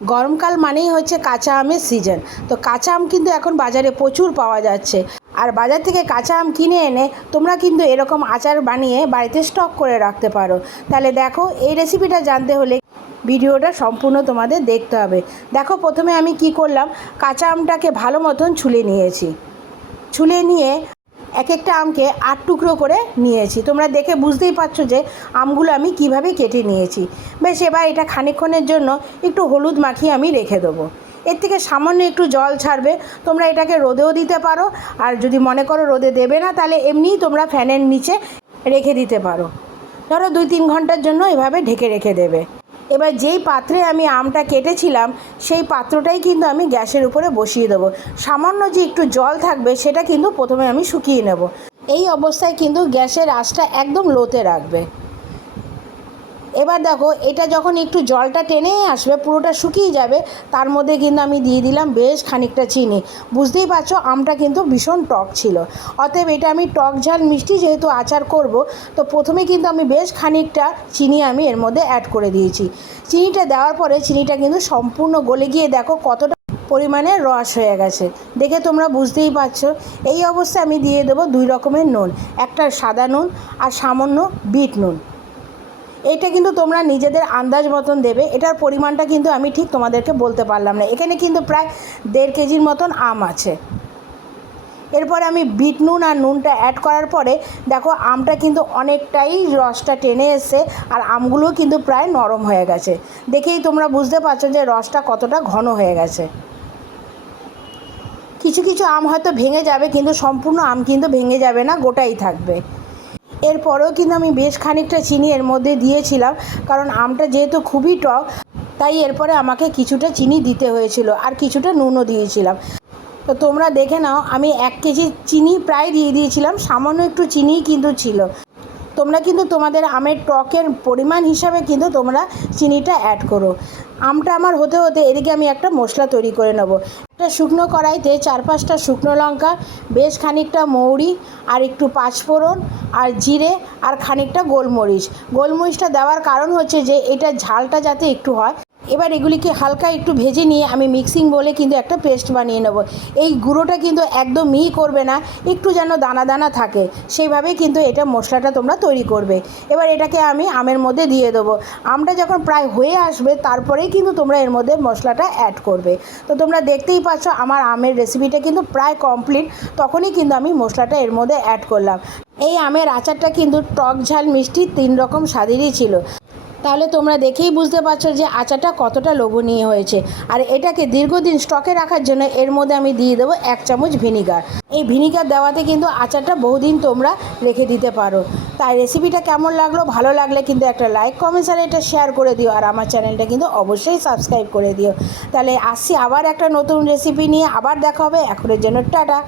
গরমকাল মানেই হচ্ছে কাঁচা আমের সিজন। তো কাঁচা আম কিন্তু এখন বাজারে প্রচুর পাওয়া যাচ্ছে। আর বাজার থেকে কাঁচা আম কিনে এনে তোমরা কিন্তু এরকম আচার বানিয়ে বাড়িতে স্টক করে রাখতে পারো। তাহলে দেখো, এই রেসিপিটা জানতে হলে ভিডিওটা সম্পূর্ণ তোমাদের দেখতে হবে। দেখো, প্রথমে আমি কি করলাম, কাঁচা আমটাকে ভালো মতন ছুলে নিয়েছি। ছুলে নিয়ে এক একটা আমকে 8 টুকরো করে নিয়েছি। তোমরা দেখে বুঝতেই পারছো যে আমগুলো আমি কিভাবে কেটে নিয়েছি। বেশ, এবার এটা খানিকক্ষণের জন্য একটু হলুদ মাখিয়ে আমি রেখে দেবো। এর থেকে সামান্য একটু জল ছাড়বে। তোমরা এটাকে রোদেও দিতে পারো, আর যদি মনে করো রোদে দেবে না, তাহলে এমনিই তোমরা ফ্যানের নিচে রেখে দিতে পারো। ধরো 2-3 ঘন্টার জন্য এভাবে ঢেকে রেখে দেবে। এবার যেই পাত্রে আমি আমটা কেটেছিলাম সেই পাত্রটাই কিন্তু আমি গ্যাসের উপরে বসিয়ে দেবো। সামান্য যে একটু জল থাকবে সেটা কিন্তু প্রথমে আমি শুকিয়ে নেব। এই অবস্থায় কিন্তু গ্যাসের আঁচটা একদম লোতে রাখবে। এবার দেখো, এটা যখন একটু জলটা টেনে আসবে, পুরোটা শুকিয়ে যাবে, তার মধ্যে কিন্তু আমি দিয়ে দিলাম বেশ খানিকটা চিনি। বুঝতেই পারছো আমটা কিন্তু ভীষণ টক ছিল। অতএব এটা আমি টক ঝাল মিষ্টি যেহেতু আচার করব, তো প্রথমে কিন্তু আমি বেশ খানিকটা চিনি আমি এর মধ্যে অ্যাড করে দিয়েছি। চিনিটা দেওয়ার পরে চিনিটা কিন্তু সম্পূর্ণ গলে গিয়ে দেখো কতটা পরিমাণে রস হয়ে গেছে, দেখে তোমরা বুঝতেই পারছো। এই অবস্থায় আমি দিয়ে দেবো 2 রকমের নুন, একটা সাদা নুন আর সামান্য বিট নুন। এটা কিন্তু তোমরা নিজেদের আন্দাজ মতন দেবে। এটার পরিমাণটা কিন্তু আমি ঠিক তোমাদেরকে বলতে পারলাম না। এখানে কিন্তু প্রায় 1.5 কেজির মতন আম আছে। এরপরে আমি বিট নুন আর নুনটা অ্যাড করার পরে দেখো আমটা কিন্তু অনেকটাই রসটা টেনে এসছে, আর আমগুলোও কিন্তু প্রায় নরম হয়ে গেছে। দেখেই তোমরা বুঝতে পারছো যে রসটা কতটা ঘন হয়ে গেছে। কিছু কিছু আম হয়তো ভেঙে যাবে, কিন্তু সম্পূর্ণ আম কিন্তু ভেঙে যাবে না, গোটাই থাকবে। এরপরেও কিন্তু আমি বেশ খানিকটা চিনি এর মধ্যে দিয়েছিলাম, কারণ আমটা যেহেতু খুবই টক, তাই এরপরে আমাকে কিছুটা চিনি দিতে হয়েছিল, আর কিছুটা নুনও দিয়েছিলাম। তো তোমরা দেখে নাও, আমি 1 কেজি চিনি প্রায় দিয়ে দিয়েছিলাম, সামান্য একটু চিনিই কিন্তু ছিল। তোমরা কিন্তু তোমাদের আমের টকের পরিমাণ হিসাবে কিন্তু তোমরা চিনিটা অ্যাড করো। আমটা আমার হতে হতে এদিকে আমি একটা মশলা তৈরি করে নেব। একটা শুকনো কড়াইতে 4-5টা শুকনো লঙ্কা, বেশ খানিকটা মৌরি, আর একটু পাঁচফোড়ন, আর জিরে, আর খানিকটা গোলমরিচ। গোলমরিচটা দেওয়ার কারণ হচ্ছে যে এটা ঝালটা যাতে একটু হয়। এবার এগুলিকে হালকা একটু ভেজে নিয়ে আমি মিক্সিং বলে কিন্তু একটা পেস্ট বানিয়ে নেব। এই গুঁড়োটা কিন্তু একদম মিহি করবে না, একটু যেন দানা দানা থাকে, সেইভাবেই কিন্তু এটা মশলাটা তোমরা তৈরি করবে। এবার এটাকে আমি আমের মধ্যে দিয়ে দেবো। আমটা যখন প্রায় হয়ে আসবে তারপরেই কিন্তু তোমরা এর মধ্যে মশলাটা অ্যাড করবে। তো তোমরা দেখতেই পাচ্ছ আমার আমের রেসিপিটা কিন্তু প্রায় কমপ্লিট। তখনই কিন্তু আমি মশলাটা এর মধ্যে অ্যাড করলাম। এই আমের আচারটা কিন্তু টক ঝাল মিষ্টি 3 রকম স্বাদেরই ছিল। তাহলে তোমরা দেখেই বুঝতে পারছো যে আচারটা কতটা লোভনীয় হয়েছে। আর এটাকে দীর্ঘদিন স্টকে রাখার জন্য এর মধ্যে আমি দিয়ে দেবো 1 চামচ ভিনিগার। এই ভিনিগার দেওয়াতে কিন্তু আচারটা বহুদিন তোমরা রেখে দিতে পারো। তাই রেসিপিটা কেমন লাগলো, ভালো লাগলে কিন্তু একটা লাইক, কমেন্টস আর এটা শেয়ার করে দিও। আর আমার চ্যানেলটা কিন্তু অবশ্যই সাবস্ক্রাইব করে দিও। তাহলে আসছি আবার একটা নতুন রেসিপি নিয়ে, আবার দেখা হবে। এখনের জন্য টাটা।